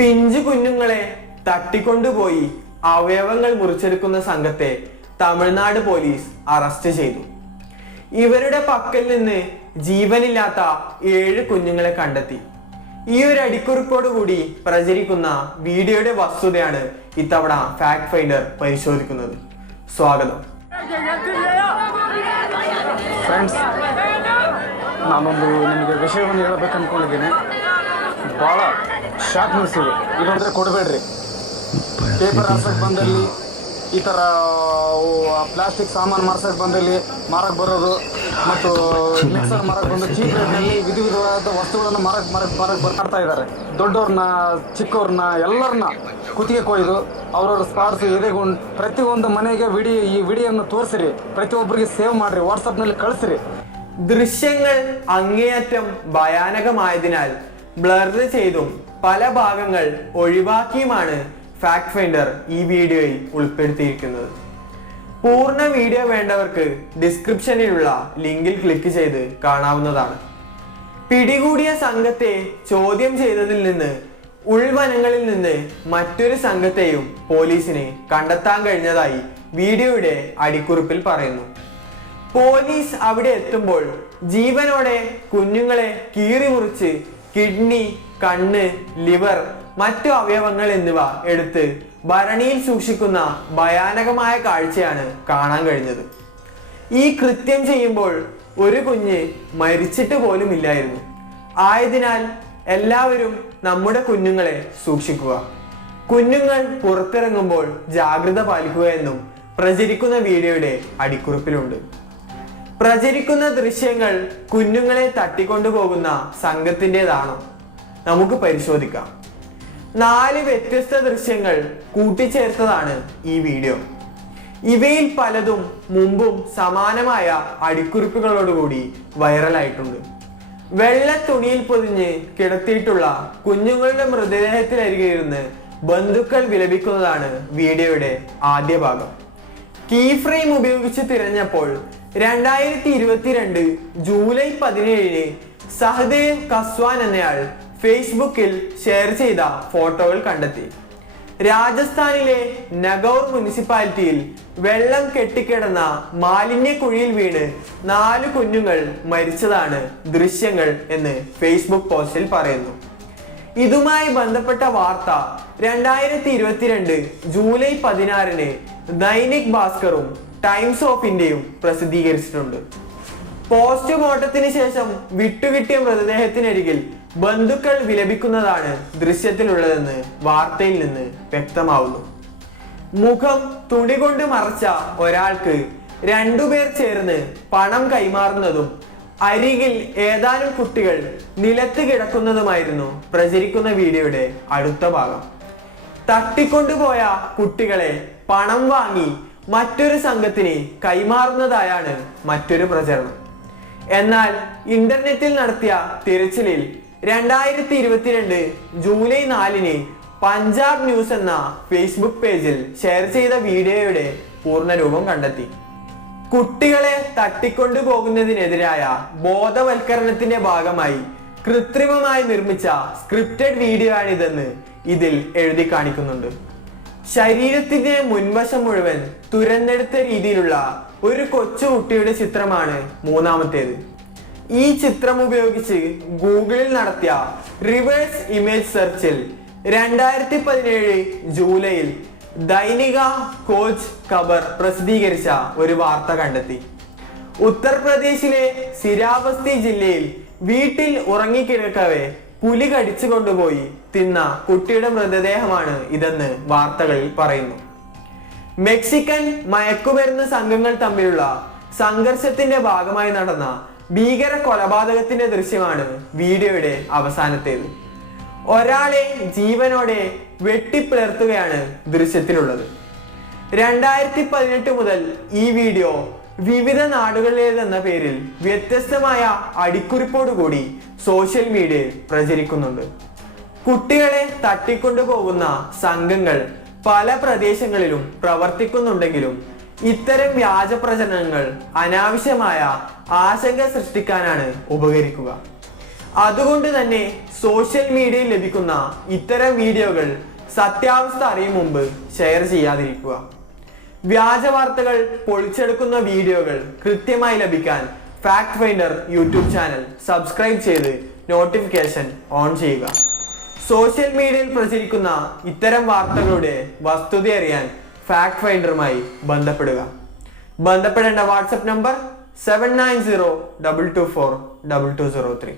പിഞ്ചു കുഞ്ഞുങ്ങളെ തട്ടിക്കൊണ്ടുപോയി അവയവങ്ങൾ മുറിച്ചെടുക്കുന്ന സംഘത്തെ തമിഴ്നാട് പോലീസ് അറസ്റ്റ് ചെയ്തു ഇവരുടെ പക്കൽ നിന്ന് ജീവനില്ലാത്ത ഏഴ് കുഞ്ഞുങ്ങളെ കണ്ടെത്തി ഈ ഒരു അടിക്കുറിപ്പോട് കൂടി പ്രചരിക്കുന്ന വീഡിയോയുടെ വസ്തുതയാണ് ഇത്തവണ ഫാക്ട് ഫൈൻഡർ പരിശോധിക്കുന്നത് സ്വാഗതം ಫ್ರೆಂಡ್ಸ್ ನಾನೊಂದು ನಿಮಗೆ ವಿಷಯವನ್ನು ಹೇಳ್ಬೇಕು ಅಂದ್ಕೊಂಡಿದ್ದೀನಿ ಭಾಳ ಶಾಕ್ ನ್ಯೂಸ್ ಇದು ಇದಂದ್ರೆ ಕೊಡಬೇಡ್ರಿ ಪೇಪರ್ ಹಾರ್ಸಕ್ಕೆ ಬಂದಲ್ಲಿ ಈ ಥರ ಪ್ಲಾಸ್ಟಿಕ್ ಸಾಮಾನು ಮಾರ್ಸಕ್ಕೆ ಬಂದಲ್ಲಿ ಮಾರಕ್ಕೆ ಬರೋದು ಮತ್ತು ಮಿಕ್ಸರ್ ಮಾರಕ್ಕೆ ಬಂದು ಚೀಪ್ ರೇಟ್ನಲ್ಲಿ ವಿಧ ವಿಧವಾದ ವಸ್ತುಗಳನ್ನು ಮಾರಕ್ಕೆ ಮಾರಕ್ಕೆ ಮಾರಕ್ಕೆ ಬರ್ತಾ ಇದ್ದಾರೆ ದೊಡ್ಡವ್ರನ್ನ ಚಿಕ್ಕವ್ರನ್ನ ಎಲ್ಲರನ್ನ ಕುತ್ತಿಗೆ ಕೊಯ್ದು ಅವ್ರವ್ರ ಸ್ಪಾಟ್ಸ್ ಎದೆಗೊಂಡು ಪ್ರತಿಯೊಂದು ಮನೆಗೆ ವಿಡಿಯೋ ಈ ವಿಡಿಯೋನ ತೋರಿಸಿರಿ ಪ್ರತಿಯೊಬ್ಬರಿಗೆ ಸೇವ್ ಮಾಡಿರಿ ವಾಟ್ಸಪ್ನಲ್ಲಿ ಕಳಿಸಿರಿ ദൃശ്യങ്ങൾ അങ്ങേയറ്റം ഭയാനകമായതിനാൽ ബ്ലർ ചെയ്തും പല ഭാഗങ്ങൾ ഒഴിവാക്കിയുമാണ് ഫാക്ട് ഫൈൻഡർ ഈ വീഡിയോയിൽ ഉൾപ്പെടുത്തിയിരിക്കുന്നത്. പൂർണ വീഡിയോ വേണ്ടവർക്ക് ഡിസ്ക്രിപ്ഷനിലുള്ള ലിങ്കിൽ ക്ലിക്ക് ചെയ്ത് കാണാവുന്നതാണ്. പിടികൂടിയ സംഘത്തെ ചോദ്യം ചെയ്തതിൽ നിന്ന് ഉൾവനങ്ങളിൽ നിന്ന് മറ്റൊരു സംഘത്തെയും പോലീസിനെ കണ്ടെത്താൻ കഴിഞ്ഞതായി വീഡിയോയുടെ അടിക്കുറിപ്പിൽ പറയുന്നു. പോലീസ് അവിടെ എത്തുമ്പോൾ ജീവനോടെ കുഞ്ഞുങ്ങളെ കീറി മുറിച്ച് കിഡ്നി കണ്ണ് ലിവർ മറ്റു അവയവങ്ങൾ എന്നിവ എടുത്ത് ഭരണിയിൽ സൂക്ഷിക്കുന്ന ഭയാനകമായ കാഴ്ചയാണ് കാണാൻ കഴിഞ്ഞത്. ഈ കൃത്യം ചെയ്യുമ്പോൾ ഒരു കുഞ്ഞ് മരിച്ചിട്ട് പോലും ഇല്ലായിരുന്നു. ആയതിനാൽ എല്ലാവരും നമ്മുടെ കുഞ്ഞുങ്ങളെ സൂക്ഷിക്കുക. കുഞ്ഞുങ്ങൾ പുറത്തിറങ്ങുമ്പോൾ ജാഗ്രത പാലിക്കുക എന്നും പ്രചരിക്കുന്ന വീഡിയോയുടെ അടിക്കുറിപ്പിലുണ്ട്. പ്രചരിക്കുന്ന ദൃശ്യങ്ങൾ കുഞ്ഞുങ്ങളെ തട്ടിക്കൊണ്ടുപോകുന്ന സംഘത്തിന്റെതാണോ? നമുക്ക് പരിശോധിക്കാം. നാല് വ്യത്യസ്ത ദൃശ്യങ്ങൾ കൂട്ടിച്ചേർത്തതാണ് ഈ വീഡിയോ. ഇവയിൽ പലതും മുമ്പും സമാനമായ അടിക്കുറിപ്പുകളോടുകൂടി വൈറലായിട്ടുണ്ട്. വെള്ള തുണിയിൽ പൊതിഞ്ഞ് കിടത്തിയിട്ടുള്ള കുഞ്ഞുങ്ങളുടെ മൃതദേഹത്തിനരികെ ഇരുന്ന് ബന്ധുക്കൾ വിലപിക്കുന്നതാണ് വീഡിയോയുടെ ആദ്യ ഭാഗം. കീ ഫ്രെയിം ഉപയോഗിച്ച് തിരഞ്ഞപ്പോൾ രണ്ടായിരത്തി ഇരുപത്തിരണ്ട് ജൂലൈ പതിനേഴിന് സഹദേവ് കസ്വാൻ എന്നയാൾ ഫേസ്ബുക്കിൽ ഷെയർ ചെയ്ത ഫോട്ടോകൾ കണ്ടെത്തി. രാജസ്ഥാനിലെ നഗൌർ മുനിസിപ്പാലിറ്റിയിൽ വെള്ളം കെട്ടിക്കിടന്ന മാലിന്യ കുഴിയിൽ വീണ് നാല് കുഞ്ഞുങ്ങൾ മരിച്ചതാണ് ദൃശ്യങ്ങൾ എന്ന് ഫേസ്ബുക്ക് പോസ്റ്റിൽ പറയുന്നു. ഇതുമായി ബന്ധപ്പെട്ട വാർത്ത രണ്ടായിരത്തി ഇരുപത്തിരണ്ട് ജൂലൈ പതിനാറിന് ദൈനിക് ഭാസ്കറും ടൈംസ് ഓഫ് ഇന്ത്യയും പ്രസിദ്ധീകരിച്ചിട്ടുണ്ട്. പോസ്റ്റ്മോർട്ടത്തിന് ശേഷം വിട്ടുകിട്ടിയ മൃതദേഹത്തിനരികിൽ ബന്ധുക്കൾ വിലപിക്കുന്നതാണ് ദൃശ്യത്തിലുള്ളതെന്ന് വാർത്തയിൽ നിന്ന് വ്യക്തമാവുന്നു. മുഖം തുണി കൊണ്ട് മറച്ച ഒരാൾക്ക് രണ്ടുപേർ ചേർന്ന് പണം കൈമാറുന്നതും അരികിൽ ഏതാനും കുട്ടികൾ നിലത്ത് കിടക്കുന്നതുമായിരുന്നു പ്രചരിക്കുന്ന വീഡിയോയുടെ അടുത്ത ഭാഗം. തട്ടിക്കൊണ്ടുപോയ കുട്ടികളെ പണം വാങ്ങി മറ്റൊരു സംഘത്തിന് കൈമാറുന്നതായാണ് മറ്റൊരു പ്രചരണം. എന്നാൽ ഇന്റർനെറ്റിൽ നടത്തിയ തിരച്ചിലിൽ രണ്ടായിരത്തി ഇരുപത്തിരണ്ട് ജൂലൈ നാലിന് പഞ്ചാബ് ന്യൂസ് എന്ന ഫേസ്ബുക്ക് പേജിൽ ഷെയർ ചെയ്ത വീഡിയോയുടെ പൂർണരൂപം കണ്ടെത്തി. കുട്ടികളെ തട്ടിക്കൊണ്ടു പോകുന്നതിനെതിരായ ബോധവൽക്കരണത്തിന്റെ ഭാഗമായി കൃത്രിമമായി നിർമ്മിച്ച സ്ക്രിപ്റ്റഡ് വീഡിയോ ആണിതെന്ന് ഇതിൽ എഴുതി കാണിക്കുന്നുണ്ട് ശരീരത്തിന്റെ മുൻവശം മുഴുവൻ തുരന്നെടുത്ത രീതിയിലുള്ള ഒരു കൊച്ചു കുട്ടിയുടെ ചിത്രമാണ് മൂന്നാമത്തേത്. ഈ ചിത്രം ഉപയോഗിച്ച് ഗൂഗിളിൽ നടത്തിയ റിവേഴ്സ് ഇമേജ് സെർച്ചിൽ രണ്ടായിരത്തി പതിനേഴ് ജൂലൈയിൽ ദൈനിക കോച്ച് ഖബർ പ്രസിദ്ധീകരിച്ച ഒരു വാർത്ത കണ്ടെത്തി. ഉത്തർപ്രദേശിലെ സിരാവസ്തി ജില്ലയിൽ വീട്ടിൽ ഉറങ്ങിക്കിടക്കവേ പുലി കടിച്ചു കൊണ്ടുപോയി തിന്ന കുട്ടിയുടെ മൃതദേഹമാണ് ഇതെന്ന് വാർത്തകളിൽ പറയുന്നു. മെക്സിക്കൻ മയക്കുമരുന്ന് സംഘങ്ങൾ തമ്മിലുള്ള സംഘർഷത്തിന്റെ ഭാഗമായി നടന്ന ഭീകര കൊലപാതകത്തിന്റെ ദൃശ്യമാണ് വീഡിയോയുടെ അവസാനത്തേത്. ഒരാളെ ജീവനോടെ വെട്ടിപ്പിളർത്തുകയാണ് ദൃശ്യത്തിലുള്ളത്. രണ്ടായിരത്തി പതിനെട്ട് മുതൽ ഈ വീഡിയോ വിവിധ നാടുകളിലേതെന്ന പേരിൽ വ്യത്യസ്തമായ അടിക്കുറിപ്പോടുകൂടി സോഷ്യൽ മീഡിയയിൽ പ്രചരിക്കുന്നുണ്ട്. കുട്ടികളെ തട്ടിക്കൊണ്ടുപോകുന്ന സംഘങ്ങൾ പല പ്രദേശങ്ങളിലും പ്രവർത്തിക്കുന്നുണ്ടെങ്കിലും ഇത്തരം വ്യാജ പ്രചരണങ്ങൾ അനാവശ്യമായ ആശങ്ക സൃഷ്ടിക്കാനാണ് ഉപകരിക്കുക. അതുകൊണ്ട് തന്നെ സോഷ്യൽ മീഡിയയിൽ ലഭിക്കുന്ന ഇത്തരം വീഡിയോകൾ സത്യാവസ്ഥ അറിയും മുമ്പ് ഷെയർ ചെയ്യാതിരിക്കുക. വ്യാജ വാർത്തകൾ പൊളിച്ചെടുക്കുന്ന വീഡിയോകൾ കൃത്യമായി ലഭിക്കാൻ fact finder YouTube channel subscribe ചെയ്ത് നോട്ടിഫിക്കേഷൻ ഓൺ ചെയ്യുക. സോഷ്യൽ മീഡിയയിൽ പ്രചരിക്കുന്ന ഇത്തരം വാർത്തകളുടെ വസ്തുത അറിയാൻ ഫാക്ട് ഫൈൻഡറുമായി ബന്ധപ്പെടുക. ബന്ധപ്പെടേണ്ട WhatsApp number seven nine zero double two four double two zero three